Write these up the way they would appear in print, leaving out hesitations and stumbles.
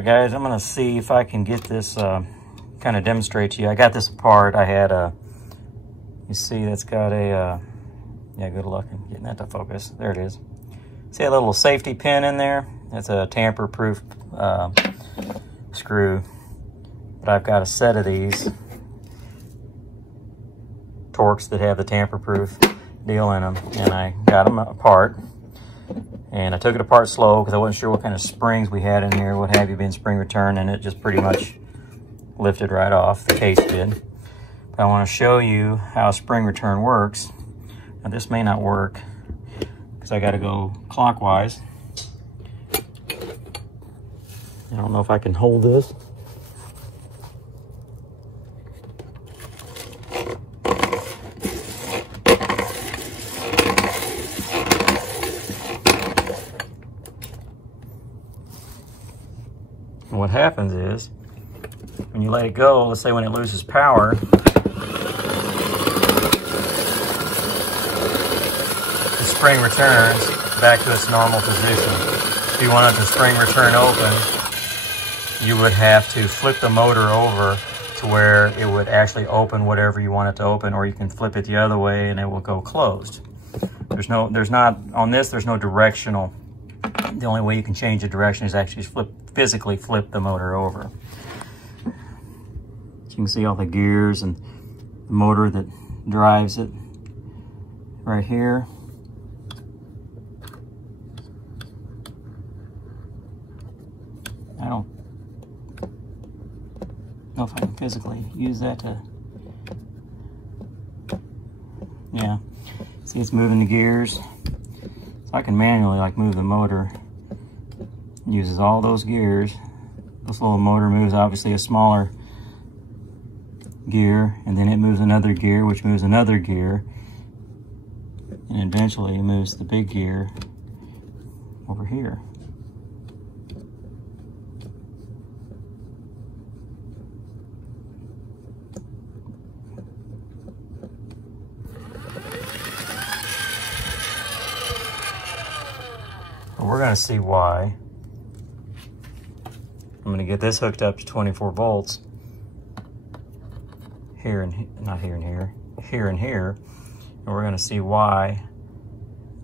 Alright guys, I'm going to see if I can get this, kind of demonstrate to you. I got this apart. I had a, you see that's got a, yeah, good luck in getting that to focus. There it is. See a little safety pin in there? That's a tamper-proof screw. But I've got a set of these Torx that have the tamper-proof deal in them, and I got them apart. And I took it apart slow because I wasn't sure what kind of springs we had in here, what have you, been spring return, and it just pretty much lifted right off. The case did. But I want to show you how spring return works. Now this may not work because I got to go clockwise. I don't know if I can hold this. And what happens is, when you let it go, let's say when it loses power, the spring returns back to its normal position. If you wanted the spring return open, you would have to flip the motor over to where it would actually open whatever you want it to open, or you can flip it the other way and it will go closed. There's no directional. The only way you can change the direction is actually physically flip the motor over. So you can see all the gears and the motor that drives it right here. I don't know if I can physically use that to, yeah. See, it's moving the gears. So I can manually move the motor. It uses all those gears. This little motor moves obviously a smaller gear, and then it moves another gear, which moves another gear, and eventually it moves the big gear over here. We're going to see why. I'm going to get this hooked up to 24 volts here and not here and here, here and here, and we're going to see why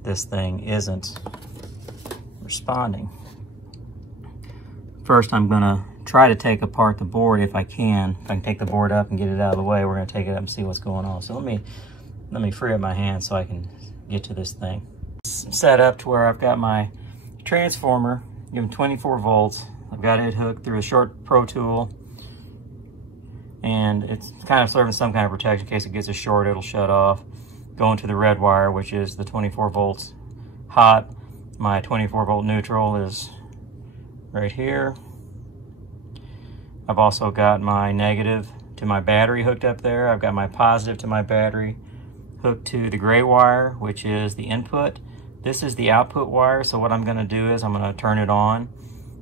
this thing isn't responding. First, I'm going to try to take apart the board if I can. If I can take the board up and get it out of the way, we're going to take it up and see what's going on. So let me free up my hand so I can get to this thing. It's set up to where I've got my transformer, given 24 volts. I've got it hooked through a short Pro Tool, and it's kind of serving some kind of protection in case it gets a short, it'll shut off. Going to the red wire, which is the 24 volts hot. My 24 volt neutral is right here. I've also got my negative to my battery hooked up there. I've got my positive to my battery hooked to the gray wire, which is the input. This is the output wire, so what I'm going to do is I'm going to turn it on,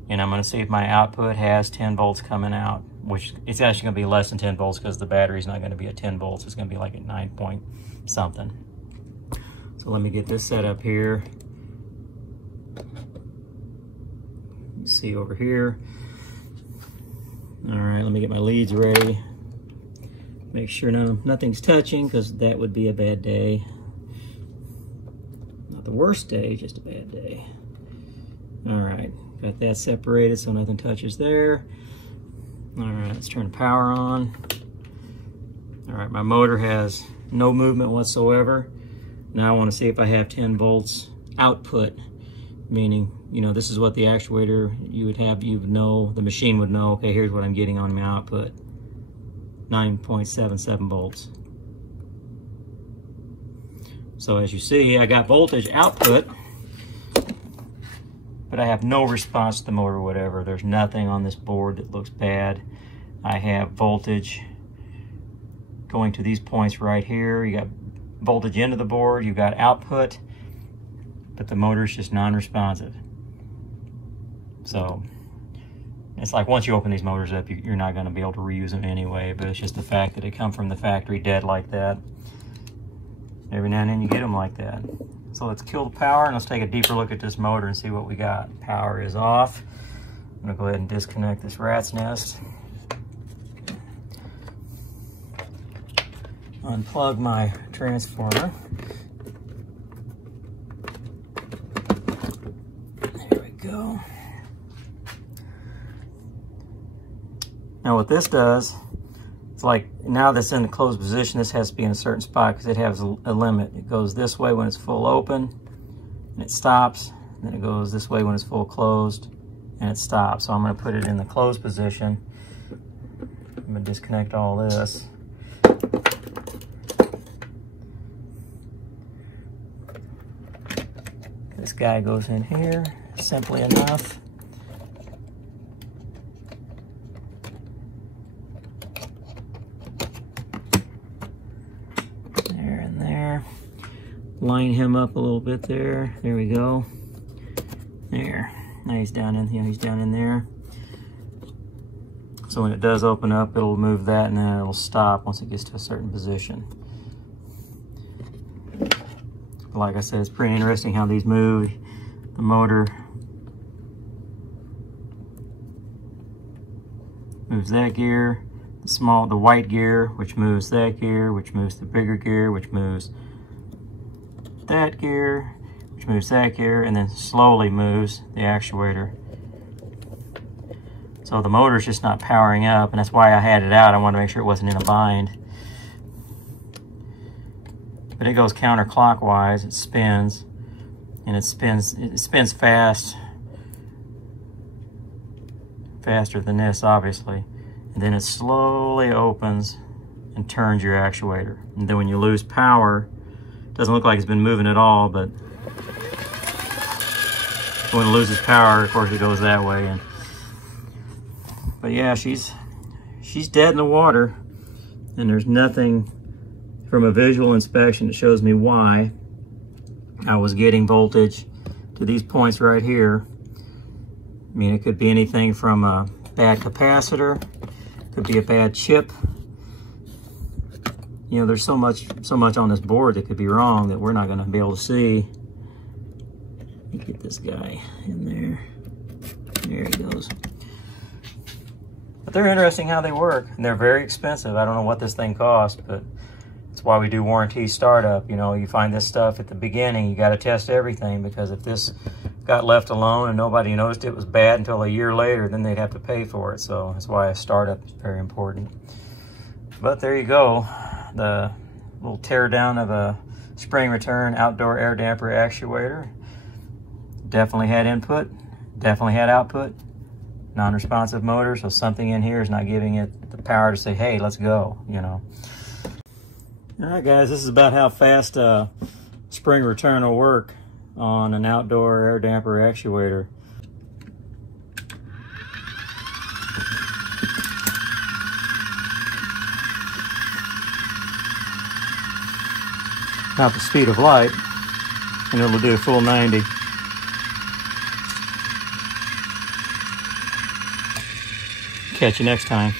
and I'm going to see if my output has 10 volts coming out, which it's actually going to be less than 10 volts because the battery's not going to be at 10 volts. It's going to be like at 9 point something. So let me get this set up here. You see over here. All right, let me get my leads ready. Make sure nothing's touching, because that would be a bad day. Not the worst day, just a bad day. All right, got that separated so nothing touches there. All right, let's turn the power on. All right, my motor has no movement whatsoever. Now I want to see if I have 10 volts output, meaning, you know, this is what the actuator you would have, you would know, the machine would know, okay, here's what I'm getting on my output. 9.77 volts. So as you see, I got voltage output, but I have no response to the motor or whatever. There's nothing on this board that looks bad. I have voltage going to these points right here. You got voltage into the board, you've got output, but the motor is just non-responsive. So it's like once you open these motors up, you're not going to be able to reuse them anyway, but it's just the fact that they come from the factory dead like that. Every now and then you get them like that. So let's kill the power and let's take a deeper look at this motor and see what we got. Power is off. I'm gonna go ahead and disconnect this rat's nest. Unplug my transformer. There we go. Now what this does, it's like now that's in the closed position, this has to be in a certain spot because it has a limit. It goes this way when it's full open and it stops, and then it goes this way when it's full closed and it stops. So I'm going to put it in the closed position. I'm going to disconnect all this. This guy goes in here, simply enough. There and there. Line him up a little bit there. There we go. There. Now he's down in here. He's down in there. So when it does open up, it'll move that and then it'll stop once it gets to a certain position. Like I said, it's pretty interesting how these move. The motor moves that gear, the white gear, which moves that gear, which moves the bigger gear, which moves that gear, which moves that gear, and then slowly moves the actuator. So the motor's just not powering up, and that's why I had it out. I wanted to make sure it wasn't in a bind. But it goes counterclockwise, it spins, and it spins fast, faster than this, obviously. And then it slowly opens and turns your actuator. And then when you lose power, it doesn't look like it's been moving at all, but when it loses power, of course, it goes that way. But yeah, she's dead in the water, and there's nothing from a visual inspection that shows me why I was getting voltage to these points right here. I mean, it could be anything from a bad capacitor, could be a bad chip. You know, there's so much on this board that could be wrong that we're not going to be able to see. Let me get this guy in there. There he goes. But they're interesting how they work, and they're very expensive. I don't know what this thing cost, but that's why we do warranty startup. You know, you find this stuff at the beginning, you got to test everything, because if this got left alone and nobody noticed it was bad until a year later, then they'd have to pay for it. So that's why a startup is very important. But there you go, the little tear down of a spring return outdoor air damper actuator. Definitely had input, definitely had output. Non-responsive motor, so something in here is not giving it the power to say, hey, let's go, you know. All right, guys, this is about how fast spring return will work on an outdoor air damper actuator. Not the speed of light, and it'll do a full 90. Catch you next time.